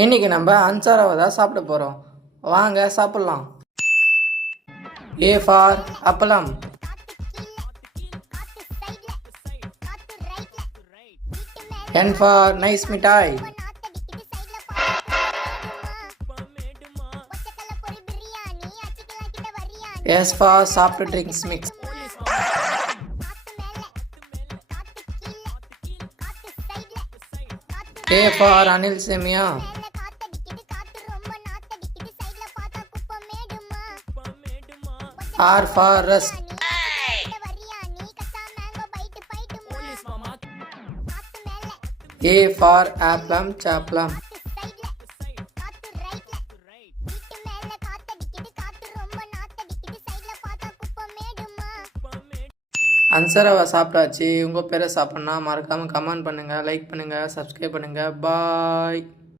இன்னைக்கு நம்ம அன்சாராவை தான் சாப்பிட போகிறோம். வாங்க சாப்பிட்லாம். A for appalam. N for nice mittai. S for soft drinks mix. A for Anil semiya. R for rust. A for apple chaplam. அன்சராவை சாப்பிட்டாச்சு. உங்கள் பேரை சாப்பிட்னா மறக்காமல் கமெண்ட் பண்ணுங்கள், லைக் பண்ணுங்கள், சப்ஸ்கிரைப் பண்ணுங்கள். பாய்.